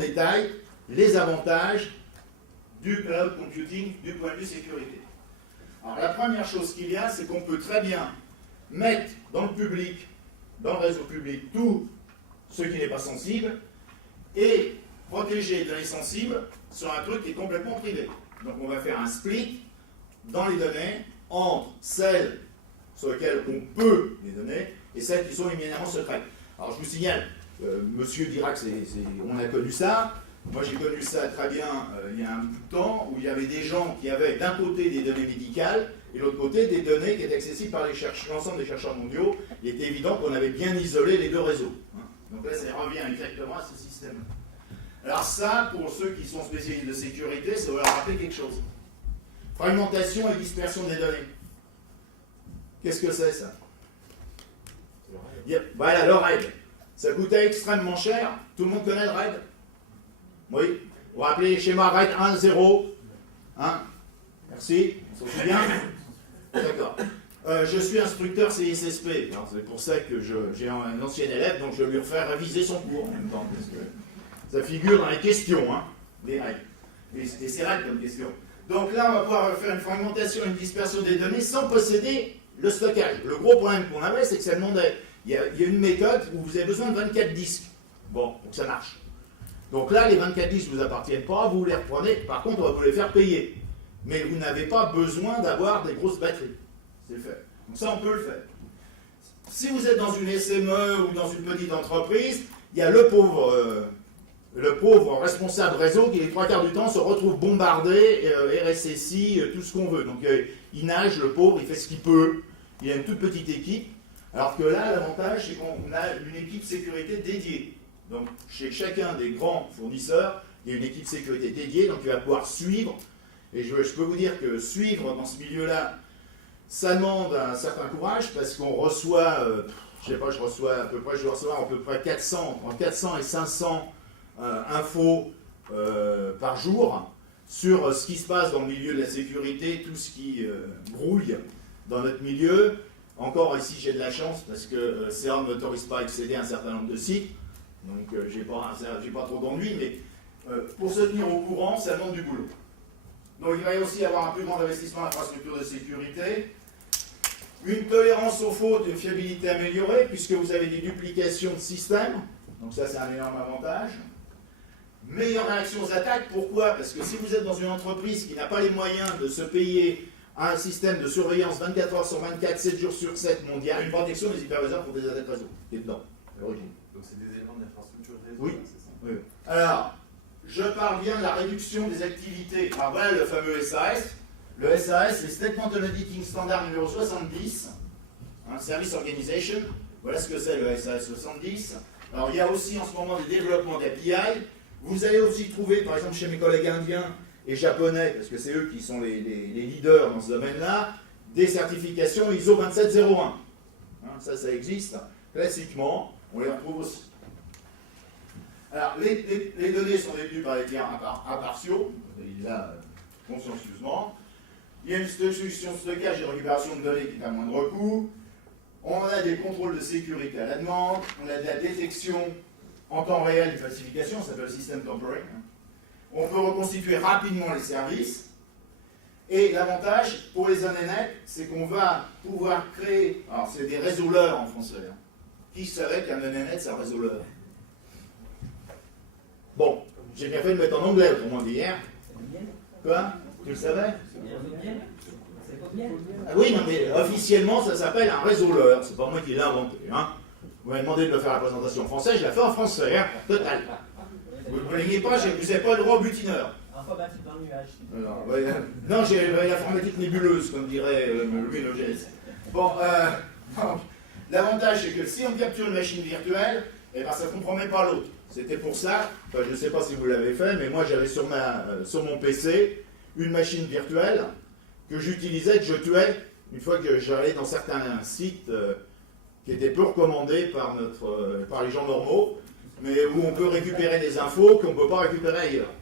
détail les avantages du cloud computing du point de vue sécurité. Alors la première chose qu'il y a, c'est qu'on peut très bien mettre dans le public, dans le réseau public, tout ce qui n'est pas sensible et protéger les données sensibles sur un truc qui est complètement privé. Donc on va faire un split dans les données entre celles sur lesquelles on peut les donner et celles qui sont éminemment secrètes. Alors je vous signale, monsieur dira que on a connu ça. Moi j'ai connu ça très bien il y a un bout de temps où il y avait des gens qui avaient d'un côté des données médicales et de l'autre côté des données qui étaient accessibles par l'ensemble des chercheurs mondiaux. Il était évident qu'on avait bien isolé les deux réseaux. Donc là ça revient exactement à ce système. Alors ça, pour ceux qui sont spécialistes de sécurité, ça va leur rappeler quelque chose. Fragmentation et dispersion des données. Qu'est-ce que c'est ça? Voilà, le RAID. Ça coûtait extrêmement cher. Tout le monde connaît le RAID? Oui. On va appeler les schémas RAID 1, 0. Hein? Merci. On s'en souvient? D'accord. Je suis instructeur CISSP. C'est pour ça que j'ai un ancien élève, donc je vais lui refaire réviser son cours en même temps. Parce que ça figure dans les questions, hein, des règles. Et c'est règles comme question. Donc là, on va pouvoir faire une fragmentation et une dispersion des données sans posséder le stockage. Le gros problème qu'on avait, c'est que ça demandait... Il y a une méthode où vous avez besoin de 24 disques. Bon, donc ça marche. Donc là, les 24 disques ne vous appartiennent pas, vous les reprenez. Par contre, on va vous les faire payer. Mais vous n'avez pas besoin d'avoir des grosses batteries. C'est le fait. Donc ça, on peut le faire. Si vous êtes dans une SME ou dans une petite entreprise, il y a le pauvre responsable réseau qui, les 3/4 du temps, se retrouve bombardé, RSSI, tout ce qu'on veut. Donc il nage, le pauvre, il fait ce qu'il peut. Il a une toute petite équipe. Alors que là, l'avantage, c'est qu'on a une équipe sécurité dédiée. Donc chez chacun des grands fournisseurs, il y a une équipe sécurité dédiée, donc il va pouvoir suivre. Et je peux vous dire que suivre dans ce milieu-là, ça demande un certain courage, parce qu'on reçoit, je dois recevoir à peu près 400, entre 400 et 500 infos par jour sur ce qui se passe dans le milieu de la sécurité, tout ce qui grouille dans notre milieu. Encore ici, j'ai de la chance parce que CERN ne m'autorise pas à accéder à un certain nombre de sites, donc j'ai pas trop d'ennuis, mais pour se tenir au courant, ça demande du boulot. Donc il va y aussi avoir un plus grand investissement en infrastructure de sécurité, une tolérance aux fautes, une fiabilité améliorée, puisque vous avez des duplications de systèmes, donc ça c'est un énorme avantage. Meilleure réaction aux attaques, pourquoi? Parce que si vous êtes dans une entreprise qui n'a pas les moyens de se payer un système de surveillance 24 heures sur 24, 7 jours sur 7 mondial, une protection des hyperviseurs pour des attaques réseau, qui est dedans, à l'origine. Donc c'est des éléments d'infrastructure réseau, oui. C'est ça? Oui. Alors, je parle bien de la réduction des activités. Alors voilà le fameux SAS. Le SAS, c'est Statement of Editing Standard numéro 70, Service Organization. Voilà ce que c'est le SAS 70. Alors il y a aussi en ce moment des développements d'API. Vous allez aussi trouver, par exemple chez mes collègues indiens et japonais, parce que c'est eux qui sont les leaders dans ce domaine-là, des certifications ISO 27001. Ça existe. Classiquement, on les retrouve aussi. Alors, les données sont détenues par les tiers impartiaux, là, consciencieusement. Il y a une solution de stockage et de récupération de données qui est à moindre coût. On a des contrôles de sécurité à la demande. On a de la détection en temps réel des falsifications, ça s'appelle le système tampering. On peut reconstituer rapidement les services. Et l'avantage pour les ZNNet, c'est qu'on va pouvoir créer, alors c'est des résoleurs en français. Qui savait qu'un ZNNet, c'est un résoleur? Bon, j'ai bien fait de mettre en anglais, autrement dit hier. Quoi? Tu le savais? Ah oui, non, mais officiellement, ça s'appelle un résoleur. C'est pas moi qui l'ai inventé. Hein. Vous m'avez demandé de me faire la présentation en français, je la fais en français, hein, total. Vous ne plaignez pas, vous n'avez pas le droit au butineur. Informatique dans le nuage. Non, j'ai l'informatique nébuleuse, comme dirait Louis Nogès. Bon, l'avantage, c'est que si on capture une machine virtuelle, eh ben, ça ne compromet pas l'autre. C'était pour ça, enfin, je ne sais pas si vous l'avez fait, mais moi j'avais sur mon PC une machine virtuelle que j'utilisais, que je tuais une fois que j'allais dans certains sites qui étaient peu recommandés par les gens normaux, mais où on peut récupérer des infos qu'on ne peut pas récupérer ailleurs.